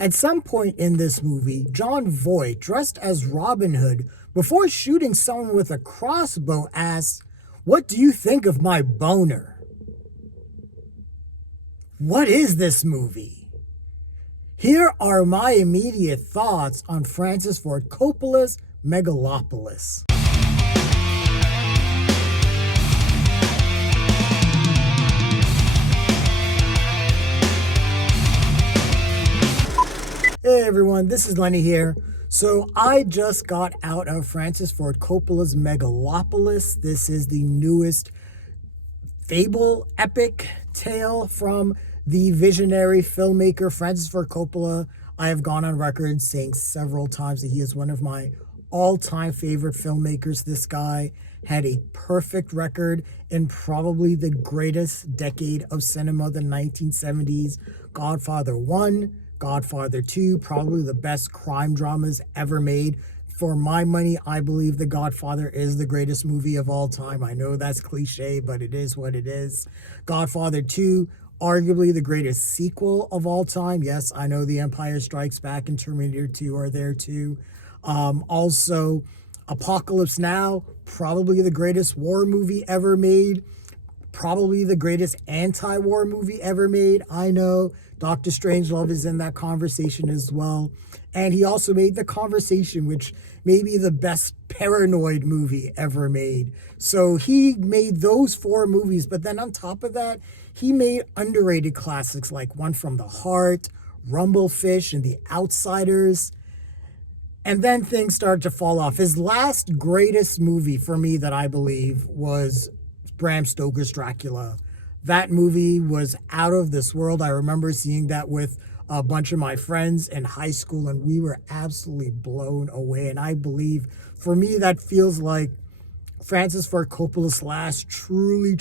At some point in this movie, Jon Voight, dressed as Robin Hood, before shooting someone with a crossbow, asks, "What do you think of my boner?" What is this movie? Here are my immediate thoughts on Francis Ford Coppola's Megalopolis. Hey everyone, this is Lenny here. So I just got out of Francis Ford Coppola's Megalopolis. This is the newest fable epic tale from the visionary filmmaker Francis Ford Coppola. I have gone on record saying several times that he is one of my all-time favorite filmmakers. This guy had a perfect record in probably the greatest decade of cinema, the 1970s. Godfather 1, Godfather 2, probably the best crime dramas ever made. For my money, I believe The Godfather is the greatest movie of all time. I know that's cliche, but it is what it is. Godfather 2, arguably the greatest sequel of all time. Yes, I know The Empire Strikes Back and Terminator 2 are there too. Also, Apocalypse Now, probably the greatest war movie ever made. Probably the greatest anti-war movie ever made. I know Doctor Strangelove is in that conversation as well. And he also made The Conversation, which may be the best paranoid movie ever made. So he made those four movies, but then on top of that, he made underrated classics like One from the Heart, Rumblefish, and The Outsiders. And then things started to fall off. His last greatest movie for me that I believe was Bram Stoker's Dracula. That movie was out of this world. I remember seeing that with a bunch of my friends in high school, and we were absolutely blown away. And I believe, for me, that feels like Francis Ford Coppola's last truly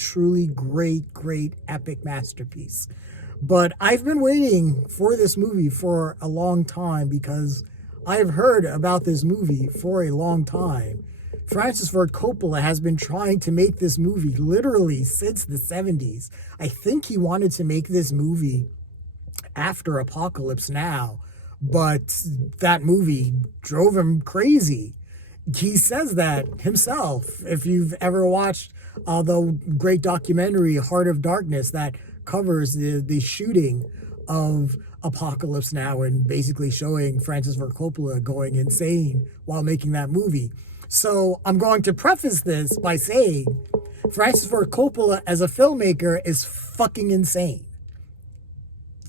great epic masterpiece. But I've been waiting for this movie for a long time because I've heard about this movie for a long time. Francis Ford Coppola has been trying to make this movie literally since the 70s. I think he wanted to make this movie after Apocalypse Now, but that movie drove him crazy. He says that himself. If you've ever watched the great documentary Heart of Darkness that covers the shooting of Apocalypse Now and basically showing Francis Ford Coppola going insane while making that movie. So I'm going to preface this by saying Francis Ford Coppola as a filmmaker is fucking insane.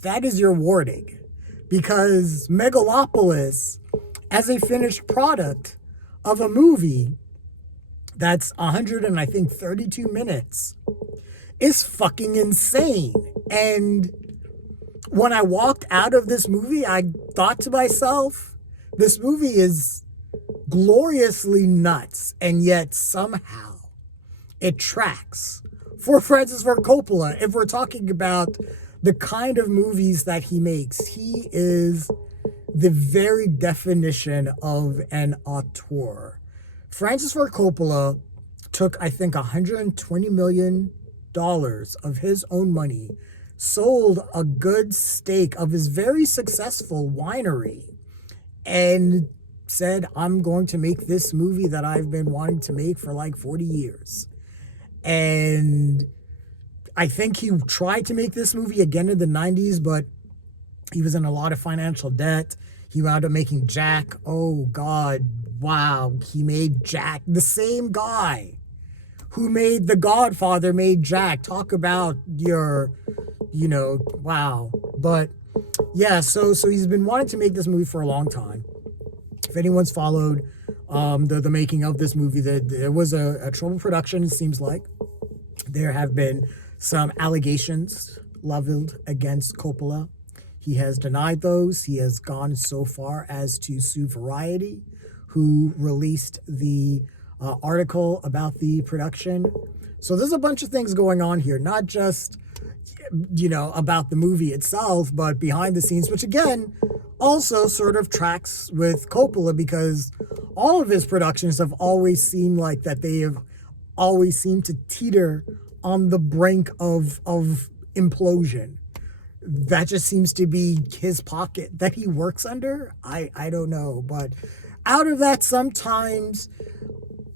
That is your warning. Because Megalopolis, as a finished product of a movie that's 32 minutes, is fucking insane. And when I walked out of this movie, I thought to myself, this movie is gloriously nuts, and yet somehow it tracks for Francis Ford Coppola. If we're talking about the kind of movies that he makes, he is the very definition of an auteur. Francis Ford Coppola took, I think, $120 million of his own money, sold a good stake of his very successful winery, and said, I'm going to make this movie that I've been wanting to make for like 40 years. And I think he tried to make this movie again in the 90s, but he was in a lot of financial debt. He wound up making Jack. Oh God, wow. He made Jack. The same guy who made The Godfather made Jack. Talk about your, wow. But yeah, so he's been wanting to make this movie for a long time. If anyone's followed the making of this movie, there was a troubled production, it seems like. There have been some allegations leveled against Coppola. He has denied those. He has gone so far as to sue Variety, who released the article about the production. So there's a bunch of things going on here, not just, about the movie itself, but behind the scenes, which again, also sort of tracks with Coppola because all of his productions have always seemed like that they have always seemed to teeter on the brink of implosion. that just seems to be his pocket that he works under. I don't know, but out of that, sometimes,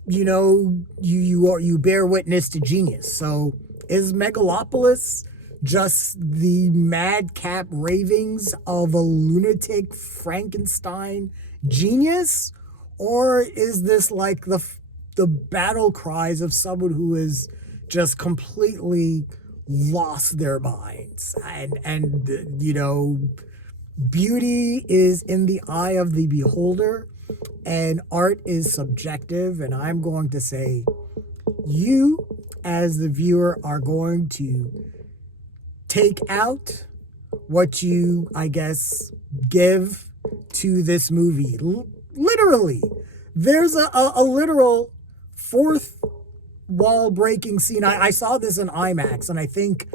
you know, you bear witness to genius. So is Megalopolis just the madcap ravings of a lunatic Frankenstein genius, or is this like the battle cries of someone who is just completely lost their minds? And you know, beauty is in the eye of the beholder, and art is subjective. And I'm going to say, you as the viewer are going to take out what you, I guess, give to this movie. Literally, there's a literal fourth wall breaking scene. I saw this in IMAX, and I think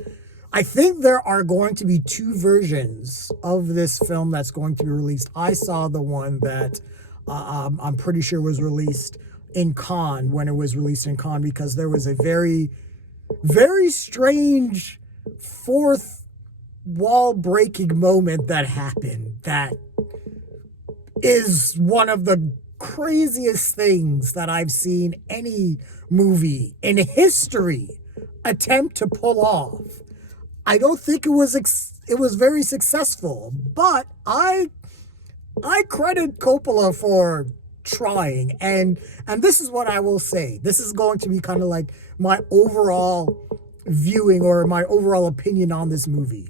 there are going to be two versions of this film that's going to be released. I saw the one that I'm pretty sure was released in Cannes, when it was released in Cannes, because there was a very, very strange fourth wall breaking moment that happened that is one of the craziest things that I've seen any movie in history attempt to pull off. I don't think it was very successful, but I credit Coppola for trying, and this is what I will say. This is going to be kind of like my overall viewing or my overall opinion on this movie.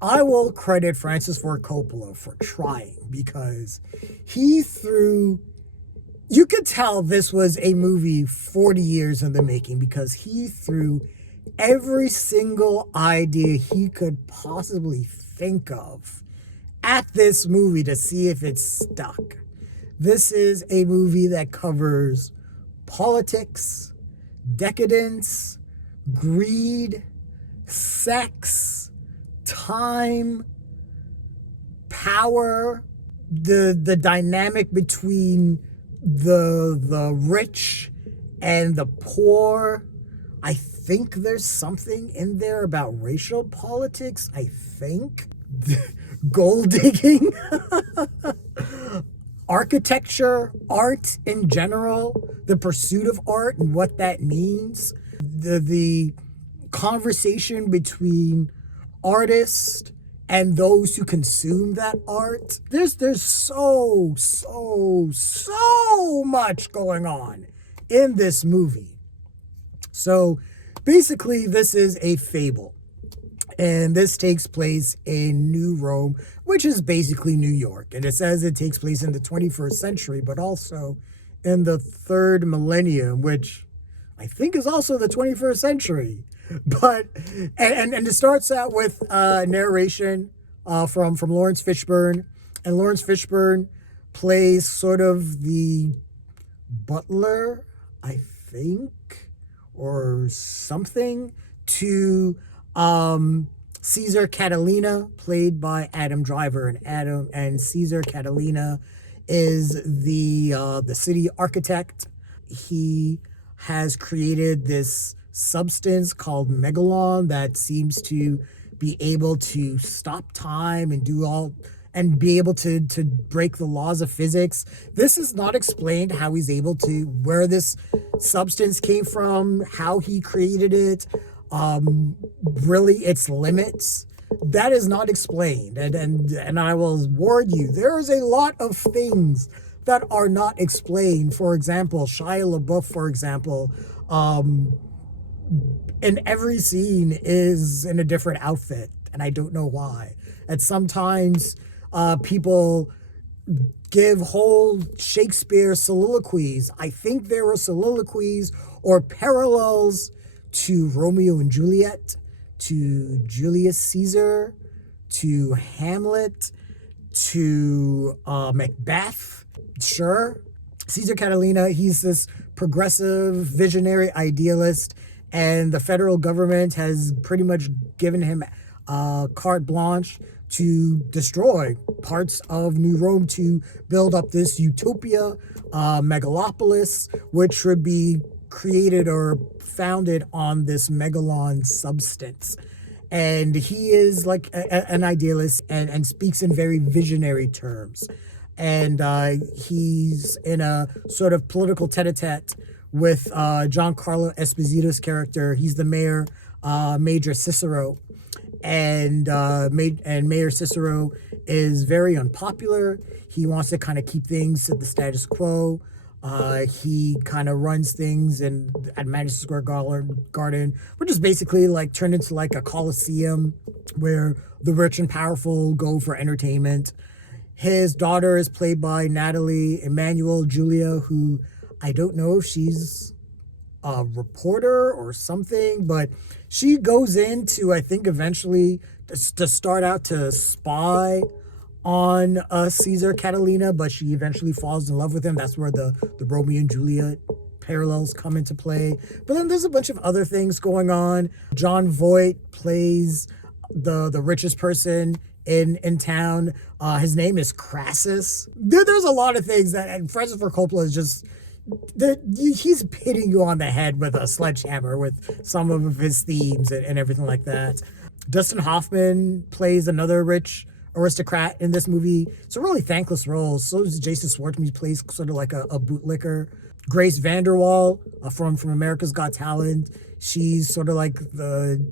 I will credit Francis Ford Coppola for trying, because you could tell this was a movie 40 years in the making, because he threw every single idea he could possibly think of at this movie to see if it stuck. This is a movie that covers politics, decadence, greed, sex, time, power, the dynamic between the rich and the poor. I think there's something in there about racial politics, I think. Gold digging. Architecture, art in general, the pursuit of art and what that means. The conversation between artists and those who consume that art. There's so much going on in this movie. So basically, this is a fable. And this takes place in New Rome, which is basically New York. And it says it takes place in the 21st century, but also in the third millennium, which I think is also the 21st century. But and it starts out with narration from Laurence Fishburne. And Laurence Fishburne plays sort of the butler, I think, or something, to Cesar Catilina, played by Adam Driver. And Cesar Catilina is the city architect. He has created this substance called megalon that seems to be able to stop time and be able to break the laws of physics. This is not explained, how he's able to, where this substance came from, how he created it, really its limits. That is not explained. And I will warn you, there is a lot of things that are not explained. For example, Shia LaBeouf, for example, in every scene is in a different outfit, and I don't know why. And sometimes people give whole Shakespeare soliloquies. I think there were soliloquies or parallels to Romeo and Juliet, to Julius Caesar, to Hamlet, to Macbeth. Sure, Cesar Catilina, he's this progressive, visionary idealist, and the federal government has pretty much given him carte blanche to destroy parts of New Rome to build up this utopia, Megalopolis, which should be created or founded on this megalon substance. And he is like an idealist and speaks in very visionary terms. And he's in a sort of political tete-a-tete with Giancarlo Esposito's character. He's the mayor, Major Cicero. And Mayor Cicero is very unpopular. He wants to kind of keep things at the status quo. He kind of runs things at Madison Square Garden, which is basically like turned into like a coliseum where the rich and powerful go for entertainment. His daughter is played by Nathalie Emmanuel Julia, who I don't know if she's a reporter or something, but she goes into, I think, eventually to start out to spy on Cesar Catilina, but she eventually falls in love with him. That's where the Romeo and Juliet parallels come into play. But then there's a bunch of other things going on. Jon Voight plays the richest person in town. His name is Crassus. There's a lot of things that, and Francis Ford Coppola is just, he's hitting you on the head with a sledgehammer with some of his themes and everything like that. Dustin Hoffman plays another rich aristocrat in this movie. It's a really thankless role. So does Jason Schwartzman. He plays sort of like a bootlicker. Grace VanderWaal from America's Got Talent. She's sort of like the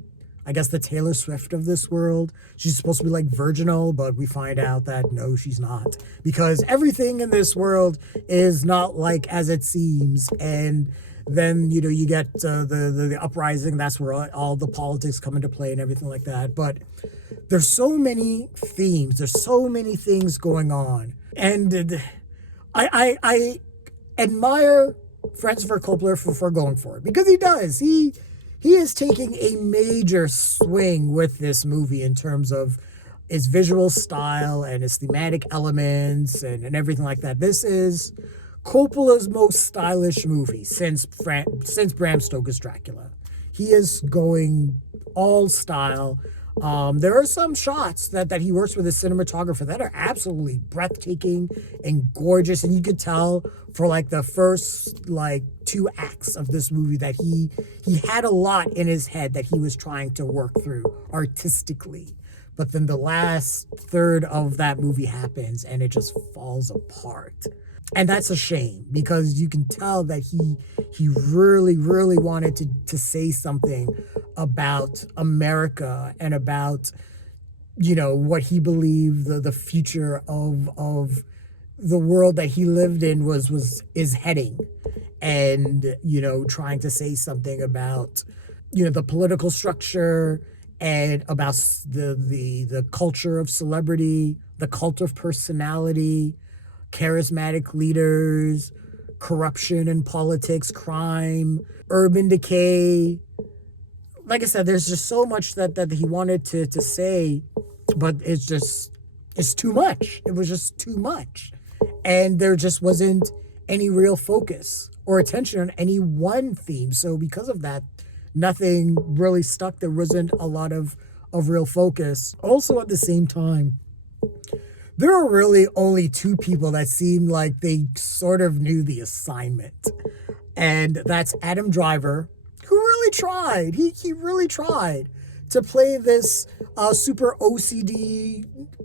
Taylor Swift of this world. She's supposed to be like virginal, but we find out that no, she's not. Because everything in this world is not like as it seems. And then, you get the uprising. That's where all the politics come into play and everything like that. But there's so many themes. There's so many things going on. And I admire Francis Ford Coppola for going for it. Because he does. He is taking a major swing with this movie in terms of its visual style and its thematic elements and everything like that. This is Coppola's most stylish movie since Bram Stoker's Dracula. He is going all style. There are some shots that he works with a cinematographer that are absolutely breathtaking and gorgeous, and you could tell for like the first like 2 acts of this movie that he had a lot in his head that he was trying to work through artistically. But then the last third of that movie happens and it just falls apart. And that's a shame because you can tell that he really, really wanted to say something about America and about, what he believed the future of the world that he lived in is heading. And, trying to say something about, the political structure and about the culture of celebrity, the cult of personality, charismatic leaders, corruption in politics, crime, urban decay. Like I said, there's just so much that he wanted to say, but it's too much. It was just too much. And there just wasn't any real focus or attention on any one theme. So because of that, nothing really stuck. There wasn't a lot of real focus. Also at the same time, there are really only 2 people that seem like they sort of knew the assignment. And that's Adam Driver, who really tried. He really tried to play this super OCD,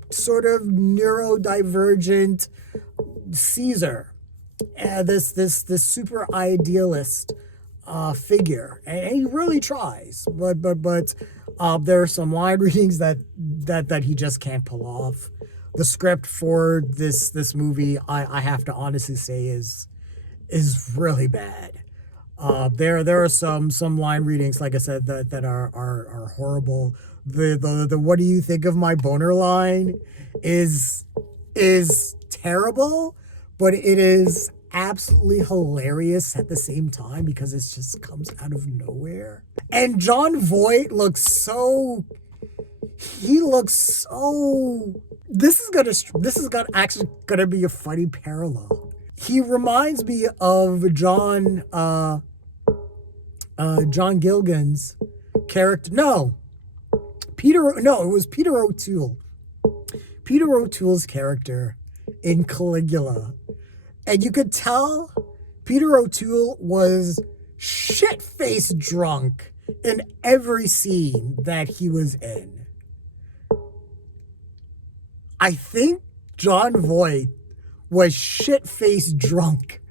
sort of neurodivergent Caesar. This super idealist figure. And he really tries. But there are some line readings that he just can't pull off. The script for this movie, I have to honestly say, is really bad. There are some line readings, like I said, that are horrible. The what do you think of my boner line is terrible, but it is absolutely hilarious at the same time because it just comes out of nowhere. And Jon Voight looks so. This is actually gonna be a funny parallel. He reminds me of John Gilgan's character. It was Peter O'Toole. Peter O'Toole's character in Caligula. And you could tell Peter O'Toole was shit-faced drunk in every scene that he was in. I think Jon Voight was shit-faced drunk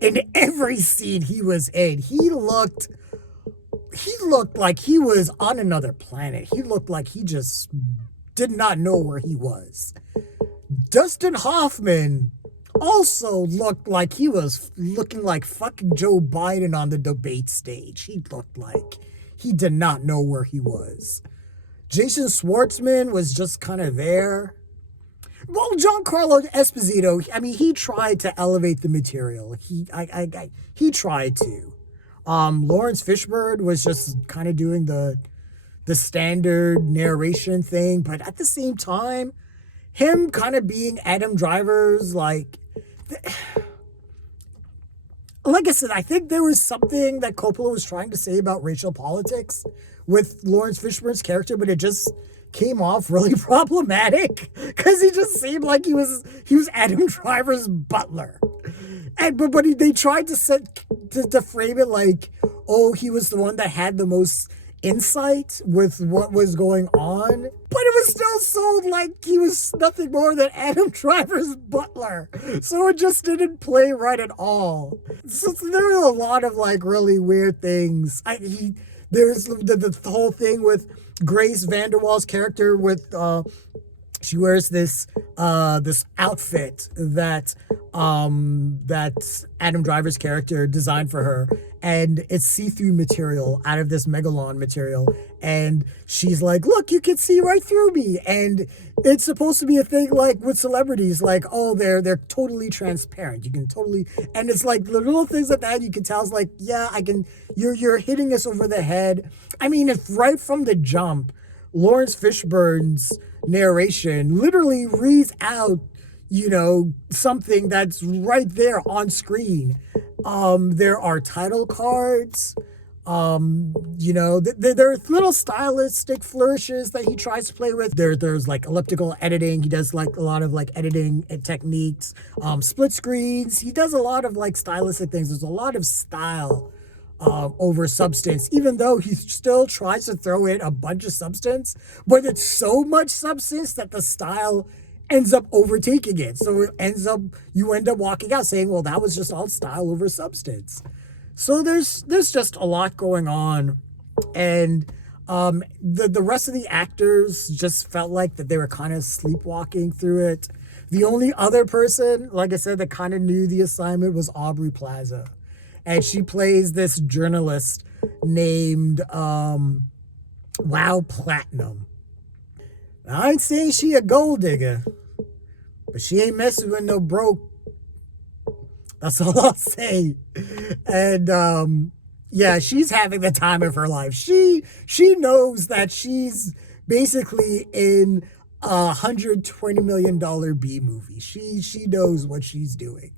in every scene he was in. He looked like he was on another planet. He looked like he just did not know where he was. Dustin Hoffman also looked like he was looking like fucking Joe Biden on the debate stage. He looked like he did not know where he was. Jason Schwartzman was just kind of there. Well, Giancarlo Esposito, I mean, he tried to elevate the material. He tried to. Laurence Fishburne was just kind of doing the standard narration thing, but at the same time, him kind of being Adam Driver's, like I said, I think there was something that Coppola was trying to say about racial politics with Laurence Fishburne's character, but it just came off really problematic because he just seemed like he was Adam Driver's butler. And but they tried to frame it like, oh, he was the one that had the most insight with what was going on, but it was still sold like he was nothing more than Adam Driver's butler, so it just didn't play right at all. So there were a lot of like really weird things. There's the whole thing with Grace VanderWaal's character with she wears this outfit that Adam Driver's character designed for her, and it's see-through material out of this Megalon material, and she's like, look, you can see right through me. And it's supposed to be a thing like with celebrities, like, oh, they're totally transparent, you can totally, and it's like the little things like that you can tell. It's like, yeah, I can, you're hitting us over the head. I mean, if right from the jump Laurence Fishburne's narration literally reads out, something that's right there on screen. There are title cards. There are little stylistic flourishes that he tries to play with. There's like elliptical editing. He does like a lot of like editing techniques, split screens. He does a lot of like stylistic things. There's a lot of style over substance, even though he still tries to throw in a bunch of substance, but it's so much substance that the style ends up overtaking it. So you end up walking out saying, well, that was just all style over substance. So there's just a lot going on. And the rest of the actors just felt like that they were kind of sleepwalking through it. The only other person, like I said, that kind of knew the assignment was Aubrey Plaza. And she plays this journalist named Wow Platinum. Now, I ain't saying she a gold digger, but she ain't messing with no broke. That's all I'll say. And yeah, she's having the time of her life. She knows that she's basically in a $120 million B movie. She knows what she's doing.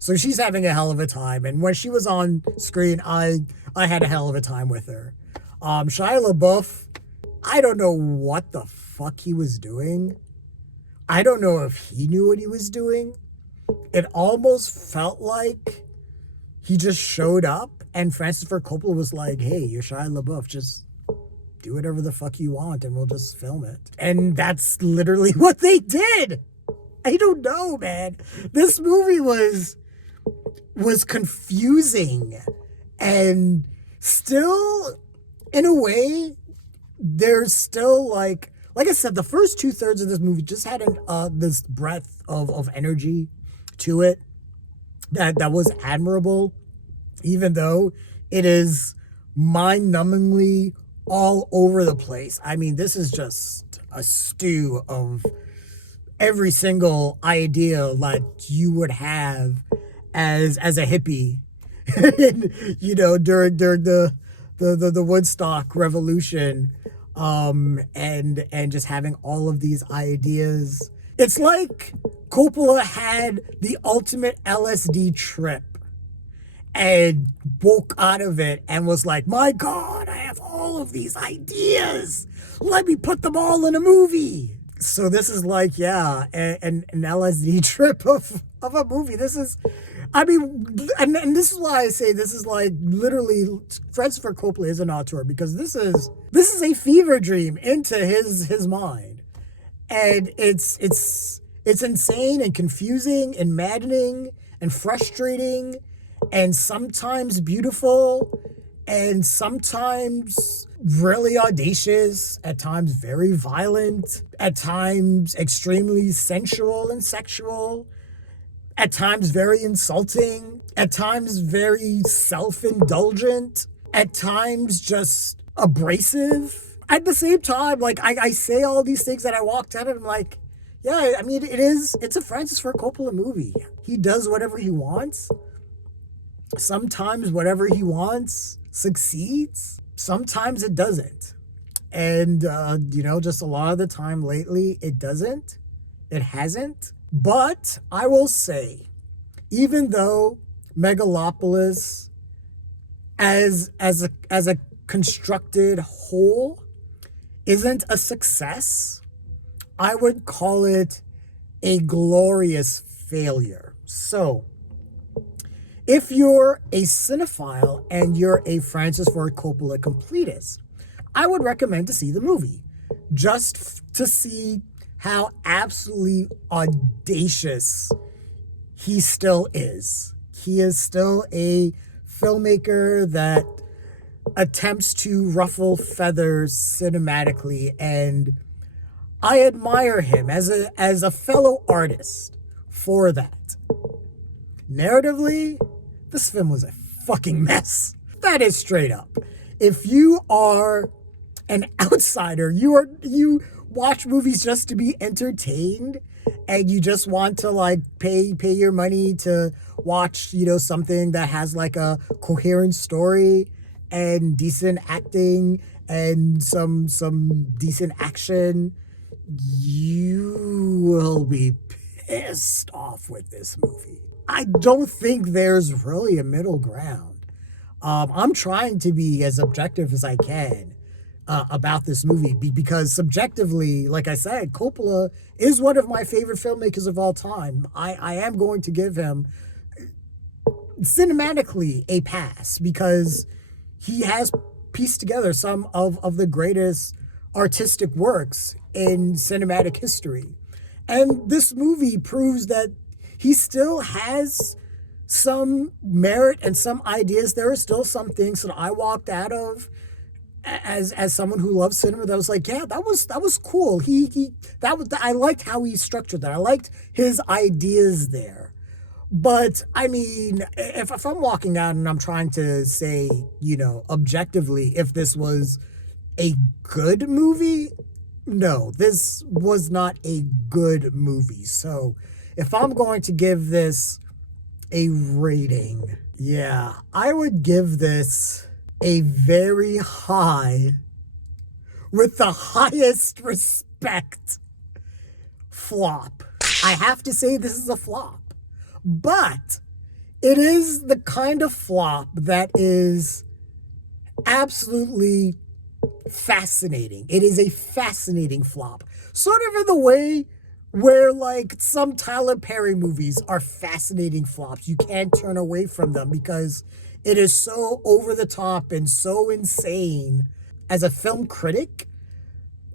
So she's having a hell of a time. And when she was on screen, I had a hell of a time with her. Shia LaBeouf, I don't know what the fuck he was doing. I don't know if he knew what he was doing. It almost felt like he just showed up and Francis Ford Coppola was like, hey, you're Shia LaBeouf, just do whatever the fuck you want and we'll just film it. And that's literally what they did. I don't know, man. This movie was confusing, and still, in a way, there's still like I said, the first 2/3 of this movie just had this breadth of energy to it that was admirable, even though it is mind-numbingly all over the place. I mean, this is just a stew of every single idea that you would have as a hippie, during the Woodstock Revolution, and just having all of these ideas. It's like Coppola had the ultimate LSD trip and woke out of it and was like, my God, I have all of these ideas. Let me put them all in a movie. So this is like, yeah, an LSD trip of a movie. This is, I mean, and this is why I say this is like literally Francis Ford Coppola is an auteur, because this is a fever dream into his mind, and it's insane and confusing and maddening and frustrating and sometimes beautiful and sometimes really audacious, at times very violent, at times extremely sensual and sexual, at times very insulting, at times very self-indulgent, at times just abrasive. At the same time, like, I say all these things that I walked out and I'm like, yeah, I mean, it's a Francis Ford Coppola movie. He does whatever he wants. Sometimes whatever he wants succeeds. Sometimes it doesn't. And, just a lot of the time lately, it doesn't. It hasn't. But I will say, even though Megalopolis as a constructed whole isn't a success, I would call it a glorious failure. So, if you're a cinephile and you're a Francis Ford Coppola completist, I would recommend to see the movie, just to see how absolutely audacious he still is. He is still a filmmaker that attempts to ruffle feathers cinematically, and I admire him as a fellow artist for that. Narratively, this film was a fucking mess. That is straight up. If you are an outsider, you watch movies just to be entertained, and you just want to like pay your money to watch, something that has like a coherent story and decent acting and some decent action, you will be pissed off with this movie. I don't think there's really a middle ground. I'm trying to be as objective as I can about this movie, because subjectively, like I said, Coppola is one of my favorite filmmakers of all time. I am going to give him cinematically a pass, because he has pieced together some of the greatest artistic works in cinematic history. And this movie proves that he still has some merit and some ideas. There are still some things that I walked out of as someone who loves cinema that was like, yeah, that was cool. I liked how he structured that. I liked his ideas there. But I mean, if I'm walking out and I'm trying to say, objectively, if this was a good movie, no, this was not a good movie. So if I'm going to give this a rating, yeah, I would give this a very high, with the highest respect, flop. I have to say this is a flop. But it is the kind of flop that is absolutely fascinating. It is a fascinating flop. Sort of in the way where like some Tyler Perry movies are fascinating flops. You can't turn away from them because it is so over the top and so insane. As a film critic,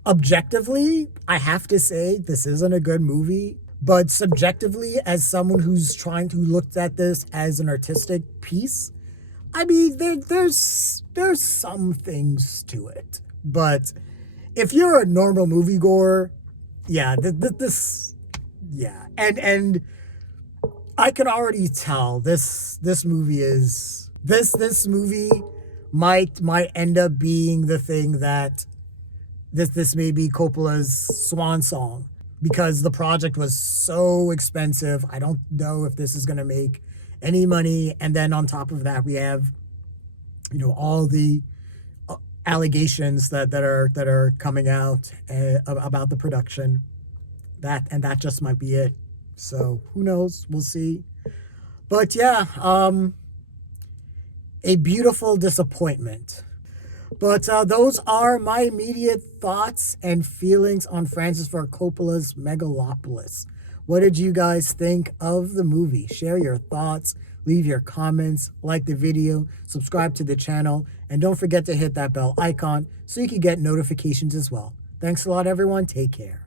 objectively, I have to say this isn't a good movie. But subjectively, as someone who looked at this as an artistic piece, I mean, there's some things to it. But if you're a normal moviegoer, yeah, and I can already tell this movie might end up being the thing that this may be Coppola's swan song, because the project was so expensive. I don't know if this is going to make any money. And then on top of that, we have, all the allegations that are coming out about the production. That just might be it. So who knows? We'll see. But yeah, a beautiful disappointment. But those are my immediate thoughts and feelings on Francis Ford Coppola's Megalopolis. What did you guys think of the movie? Share your thoughts, leave your comments, like the video, subscribe to the channel, and don't forget to hit that bell icon so you can get notifications as well. Thanks a lot, everyone. Take care.